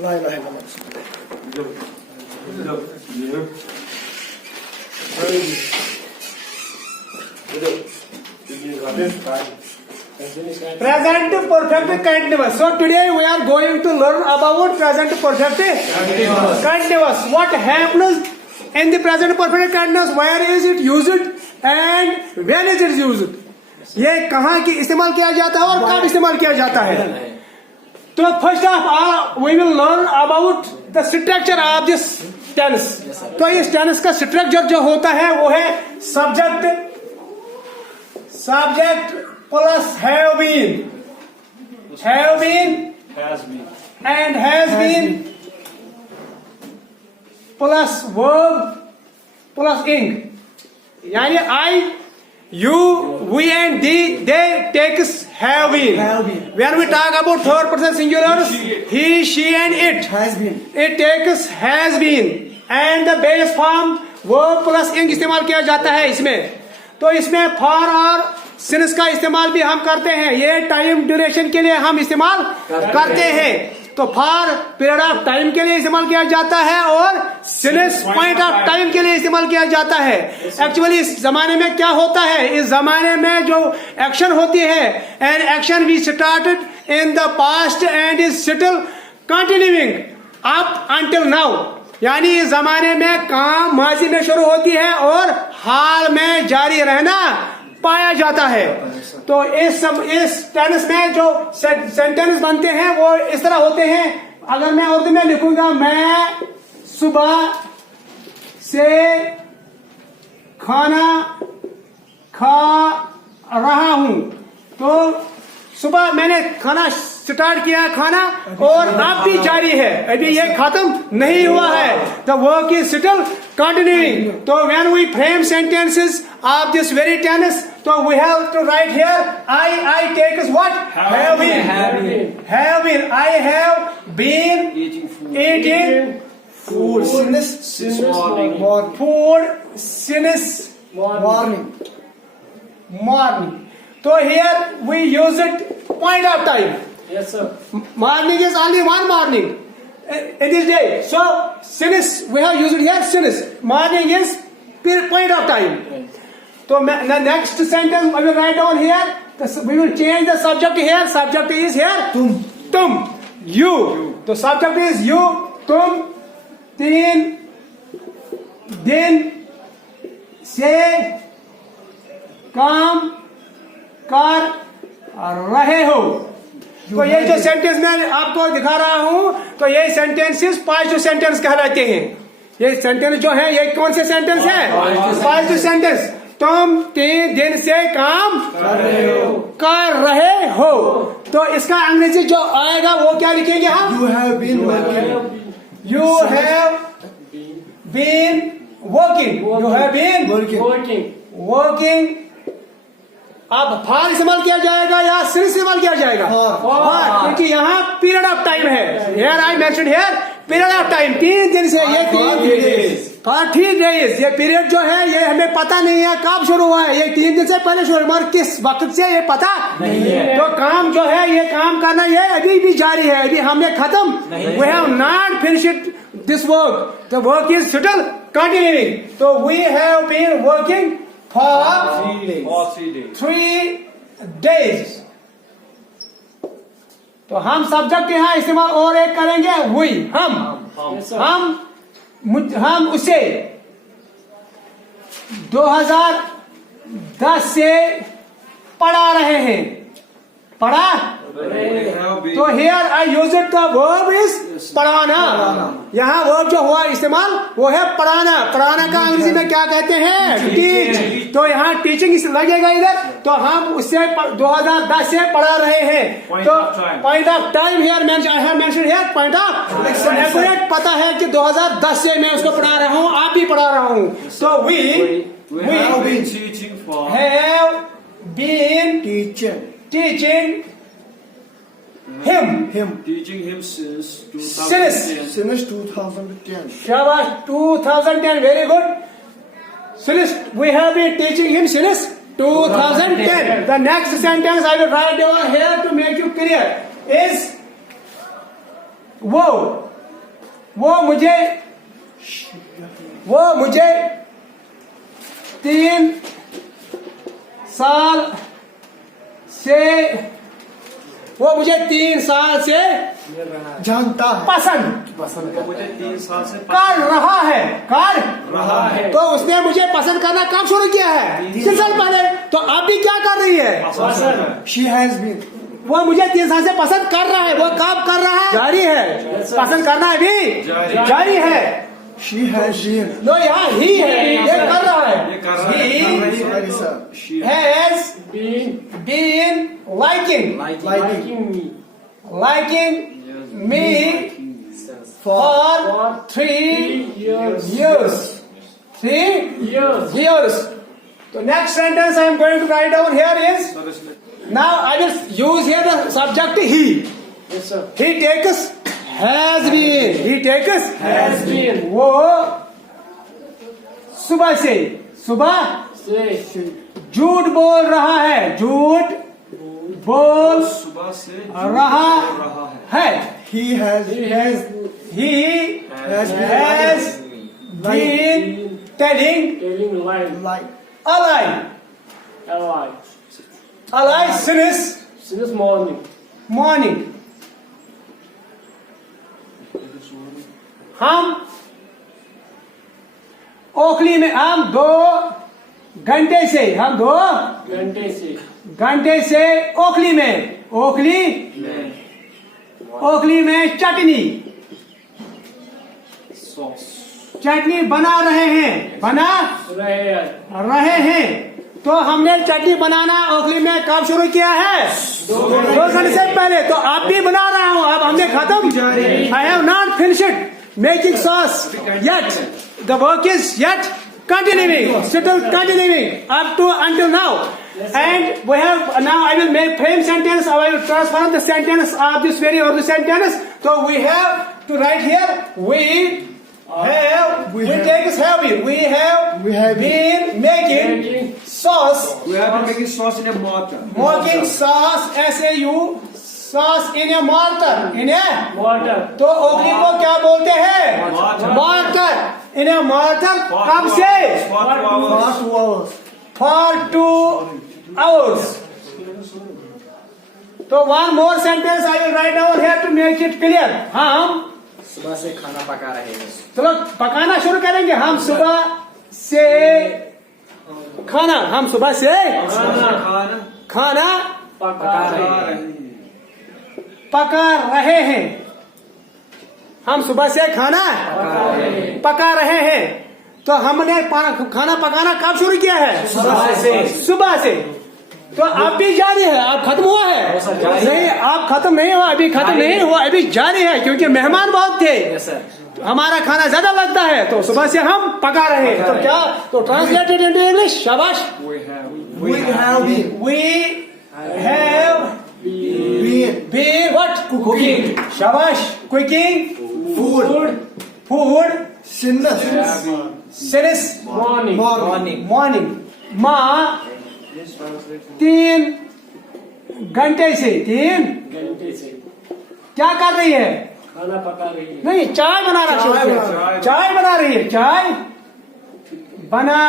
La ilahe illallah. Present perfect continuous. So today we are going to learn about present perfect continuous. What happens in the present perfect continuous? Where is it used and when is it used? ये कहाँ की इस्तेमाल किया जाता है और कब इस्तेमाल किया जाता है? तो first of all we will learn about the structure of this tense. तो इस टेंस का स्ट्रक्चर जो होता है वो है subject plus have been and has been plus verb plus ing. यानी आई, you, we and they takes have been. When we talk about third person singulars, he, she and it Has been. it takes has been. And the base form verb plus ing इस्तेमाल किया जाता है इसमें. तो इसमें for और since का इस्तेमाल भी हम करते हैं. ये टाइम ड्यूरेशन के लिए हम इस्तेमाल करते हैं. तो फॉर पीरियड ऑफ टाइम के लिए इस्तेमाल किया जाता है और सिंस पॉइंट ऑफ टाइम के लिए इस्तेमाल किया जाता है. एक्चुअली इस जमाने में क्या होता है, इस जमाने में जो एक्शन होती है, and action we started in the past and is still continuing up until now. यानी इस जमाने में काम माजी में शुरू होती है और हाल में जारी रहना पाया जाता है. तो इस टेंस में जो सेंटेंस बनते हैं वो इस तरह होते हैं. अगर मैं उर्दू में लिखूंगा, मैं सुबह से खाना खा रहा हूं. तो सुबह मैंने खाना स्टार्ट किया खाना और अब भी जारी है, अभी ये खत्म नहीं हुआ है. The work is still continuing. तो when we frame sentences of this very tense, so we have to write here I take is what? Have been. I have been eating Food. Since morning. food since morning. So here we use it point of time. Yes, sir. Morning is only one morning in this day. So since we have used it here, since morning is point of time. So the next sentence I will write down here. We will change the subject here. Subject is here. Tum. You. The subject is you. Tum. 3 दिन से काम कर रहे हो. तो ये जो sentence मैं आपको दिखा रहा हूं, तो ये सेंटेंसेस पांच सेंटेंस कहलाते हैं. ये सेंटेंस जो है ये कौन से सेंटेंस है? पांच सेंटेंस. तुम 3 दिन से काम कर रहे हो. तो इसका अंग्रेजी जो आएगा वो क्या लिखेंगे हम? You have been working. You have been working. You have been working. अब फॉर इस्तेमाल किया जाएगा या सिंस इस्तेमाल किया जाएगा? फॉर, क्योंकि यहाँ पीरियड ऑफ टाइम है. Here I mentioned here period of time. 3 दिन से ये 3 डेज. ये पीरियड जो है ये हमें पता नहीं है कब शुरू हुआ है. ये 3 दिन से पहले शुरू हुआ, किस वक्त से ये पता नहीं है. तो काम जो है ये काम करना ये अभी भी जारी है, अभी हमने खत्म. We have not finished this work. The work is still continuing. So we have been working for 3 days. तो हम सब्जेक्ट यहाँ इस्तेमाल और एक करेंगे we. हम उसे 2010 से पढ़ा रहे हैं. पढ़ा. तो here I use it, the verb is पढ़ाना. यहाँ verb जो हुआ इस्तेमाल वो है पढ़ाना. पढ़ाना का अंग्रेजी में क्या कहते हैं? टीच. तो यहाँ टीचिंग लगेगा इधर. तो हम उससे 2010 से पढ़ा रहे हैं. तो point of time here I have mentioned here point of accurate पता है कि 2010 से मैं उसको पढ़ा रहा हूँ, आप भी पढ़ा रहा हूँ. तो we have been teaching for. have been teaching him. Teaching him since 2010. Since 2010. Shabash, 2010. Very good. Since we have been teaching him since 2010. The next sentence I will write down here to make you clear is वो मुझे 3 साल से जानता है पसंद वो मुझे 3 साल से कर रहा रहा है। तो उसने मुझे पसंद करना कब शुरू किया है? 3 साल पहले। तो आप भी क्या कर रही है? पसंद। she has been वो मुझे 3 साल से पसंद कर रहा है। वो कब कर रहा है? जारी है। पसंद करना अभी जारी है। she has been नो, यहाँ ही है, ये कर रहा है। ये कर रहा है। He sorry sir She has Been been liking liking me me for 3 years. 3 years. So next sentence I am going to write down here is, now I will use here the subject he. Yes, sir. He takes has been. He takes Has been. वो सुबह से Say. झूठ बोल रहा है। झूठ बोल सुबह से रहा है। he has He has been telling Telling lie. like a lie. A lie. A lie since morning. हम ओखली में हम 2 घंटे से ओखली में चटनी बना रहे हैं। तो हमने चटनी बनाना ओखली में कब शुरू किया है? 2 घंटे से पहले। तो आप भी बना रहा हूँ। अब हमने खत्म। I have not finished making sauce yet. The work is yet continuing, still continuing up to until now. And we have now I will make frame sentence. I will transform the sentence of this very early sentence. So we have to write here we have been making sauce. We have been making sauce in a mortar. Making sauce sauce in a mortar. Water. तो ओखली को क्या बोलते हैं? mortar. In a mortar कब से? For 2 hours. for 2 hours For 2 hours. तो one more sentence I will write down here to make it clear. हम सुबह से खाना पका रहे हैं। चलो पकाना शुरू करेंगे। हम सुबह से खाना पका रहे हैं। हम सुबह से खाना पका रहे हैं। तो हमने खाना पकाना कब शुरू किया है? सुबह से। तो अब भी जारी है। अब खत्म हुआ है? नहीं, अब खत्म नहीं हुआ। अभी खत्म नहीं हुआ, अभी जारी है। क्योंकि मेहमान बहुत थे, हमारा खाना ज्यादा लगता है, तो सुबह से हम पका रहे हैं। तो क्या? तो ट्रांसलेटेड इनटू इंग्लिश। शाबाश। we have been what? Cooking. शाबाश। Cooking food since morning. माँ 3 घंटे से क्या कर रही है? खाना पका रही है। नहीं, चाय बना रही है। चाय बना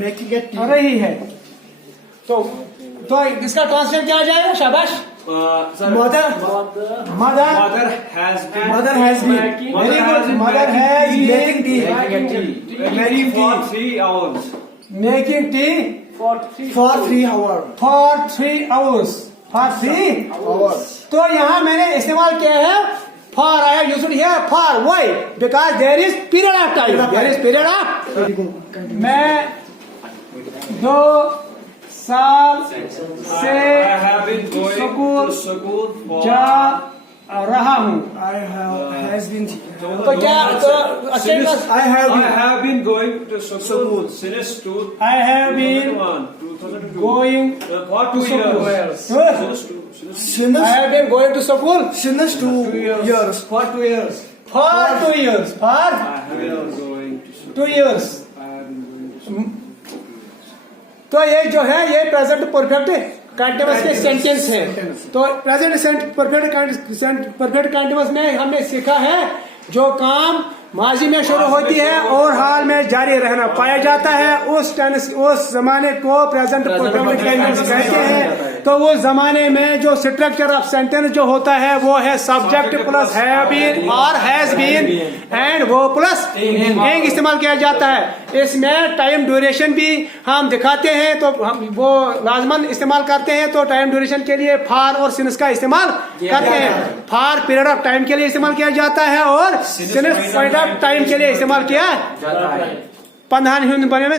making a tea रही है। तो इसका ट्रांसलेट क्या आ जाएगा? शाबाश। mother Mother has been Making Very good. Mother has been making tea making for 3 hours. making tea for 3 hours for 3 hours. For 3 hours तो यहाँ मैंने इस्तेमाल किया है for. I have used here for. Why? Because there is period of time. There is period of. मैं 2 साल से I have been going to school for जा रहा हूँ। has been तो क्या? I have been going to school since I have been 2002. going For 2 years. since I have been going to school since 2 years for 2 years. For 2 years. For I have been going to school. 2 years. I have been going to school. तो ये जो है ये present perfect continuous के sentence है। तो present perfect continuous में हमने सीखा है जो काम माजी में शुरू होती है और हाल में जारी रहना पाया जाता है, उस जमाने को प्रेजेंट परफेक्ट कंटिन्यूअस कहते हैं। तो वो जमाने में जो स्ट्रक्चर ऑफ सेंटेंस जो होता है वो है सब्जेक्ट प्लस हैव बीन और हैज बीन एंड वो प्लस एंग इस्तेमाल किया जाता है। इसमें टाइम ड्यूरेशन भी हम दिखाते हैं, तो हम वो लाजमन इस्तेमाल करते हैं। तो टाइम ड्यूरेशन के लिए फार और सिंस का इस्तेमाल करते हैं। फार पीरियड ऑफ टाइम के लिए इस्तेमाल किया जाता है और सिंस पॉइंट ऑफ टाइम के लिए इस्तेमाल किया जाता है। पंधान में